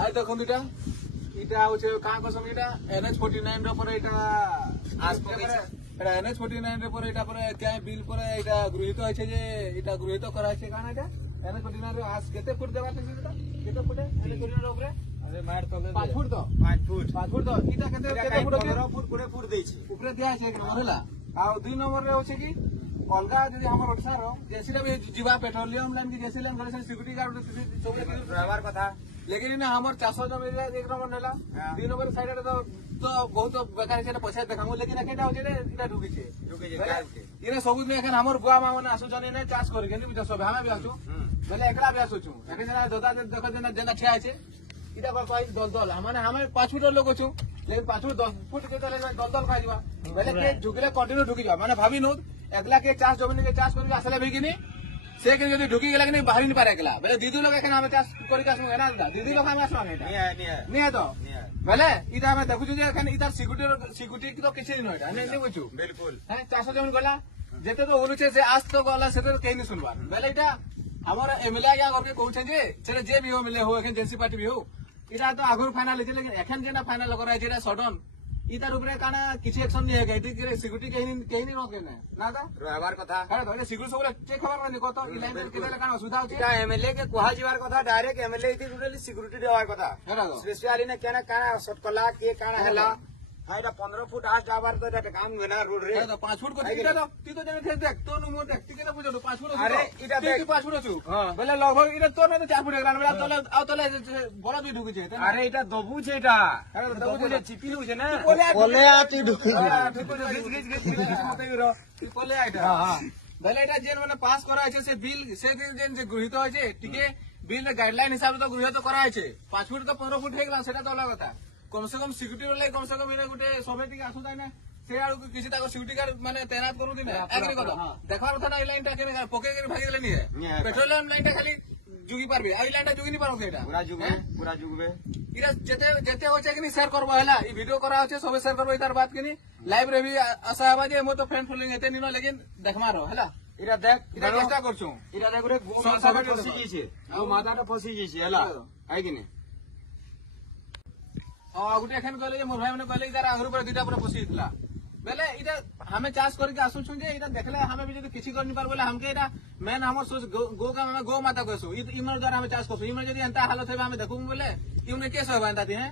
I দেখুন এটা এটা হচ্ছে কাঁ কসম এটা NH49 র পরে এটা আজ পকেছে এটা NH49 র পরে এটা পরে ক্যাঁ বিল পরে এটা গৃহীত হয়েছে যে এটা গৃহীত করা হয়েছে কারণ এটা NH49 র আজ কেতে ফুট দেওয়া আছে এটা কেতে ফুটে NH49 র উপরে আরে মার তলে 5 ফুট তো 5 ফুট তো এটা কেতে ফুট 15 ফুট 20 ফুট দেইছে উপরে দেয়া আছে বুঝলা আর 2 নম্বর রে হচ্ছে কি अलगा यदि हमर ओडिसा रो जैसे भी जीवा पेट्रोलियम लाइन की जैसे लाइन करे सिक्योरिटी गार्ड चौबे ड्राइवर कथा लेकिन इन हमर 400 जम एक नंबर नेला 2 नंबर साइड रे तो बहुत बेकार छै पैसा देखामु लेकिन एकेटा हो जे इटा ढुकी छै इने सबुज में एखन हमर बुआ मा माने आसु जने ने चाष करे के नि सब हमें भी आसु बोले एकला भी आसु छु एके जना दादा देख जना जना छे छै इटा पर पाई 10 माने हमें 5 फुट लोग छु लेकिन 5 फुट 10 फुट के तले 10 खा जीवा बोले के ढुकले कंटिन्यू ढुकी जा माने भाभी नो एकला के चाष जमीन के चाष करी आसले भी कि नहीं से के यदि ढुकी गेला कि नहीं बाहर नहीं पारे एकला बोले दीदी लोग एखन हम चाष करी का सुन ना दीदी लोग हम आसवा नहीं है तो बोले इटा हम देखु जे एखन इटा सिक्योरिटी तो किछि नहीं होता नहीं बुझू बिल्कुल है चाष जमीन गला जेते तो होलुचे से आज तो गला से तो कहीं नहीं सुनबा बोले इटा हमर एमएलए या करके कहू छे जे भी हो मिले हो एखन जेसी पार्टी भी हो इटा तो आगुर फाइनल है लेकिन एखन जेना फाइनल कराय जेना सडन इतार ऊपर काना किछि एक्शन नहीं है इटी सिक्योरिटी कहीं नहीं रोके ना का रहबार कथा अरे तो सिक्योरिटी सब चेक खबर माने कत ई लाइन में केले काना सुविधा होची इटा एमएलए के कोहा जीवार कथा डायरेक्ट एमएलए इटी टोटली सिक्योरिटी देवार कथा स्पेशली ने केना काना शॉट कला के काना हला हाइडा 15 फुट आज डाबर तो एटा काम गना रोड रे तो 5 फुट को टिकटा तो ती तो जने देख तो नु देख टिकटा बुझो 5 फुट अरे इटा देख 5 फुट छु बोले लगभग इटा तो ने 4 फुट गला बेला तले आ तले बड़ा भी ढुकी छै अरे इटा दबु छै इटा अरे दबु जे चिपी नु छै ना बोले आ ती ढुकी घिच मते रो ती बोले आइटा हां बोले इटा जेन माने पास करा छै से बिल से जेन जे गृहीत होय छै ठीके बिल गाइडलाइन हिसाब से तो गृहीत करा छै 5 फुट तो 15 फुट हे गेला सेटा तो अलग कथा कम से कम सिक्योरिटी रे कम से कम इने गुटे समिति के आसु जाय ना से आळु किछि ताको सिक्योरिटी गार्ड माने तैनात करू दिने एग्री कतो देखवार कथा ना लाइन टा केने पके के भागी गेले नि है पेट्रोलियम लाइन टा खाली जुगी पारबे आई लाइन टा जुगी नि पारो सेटा पूरा जुगबे इरा जेते जेते होचे कि नि शेयर करबो हला ई वीडियो करा होचे सब शेयर करबो इतार बात कि नि लाइव रे भी आशा आबा जे मो तो फ्रेंड फॉलोइंग एते नि न लेकिन देखमा रो हला इरा देख इरा चेष्टा करछु इरा देख रे गो सब फसी जी छे आ माथा टा फसी जी छे हला आई कि नि गुटे एखन कहले मोर भाई माने कहले इधर आगरु पर दुटा पर पसितला बेले इटा हमें चाष करके आसु छु जे इटा देखले हमें भी जदी किछि कर नि पार बोले हमके इटा मेन हमर सोच गो का गो माता कहसु इमर द्वारा हमें चाष करसु इमर जदी एंता हालत है हमें देखु बोले इउने केस होबा एंता ती है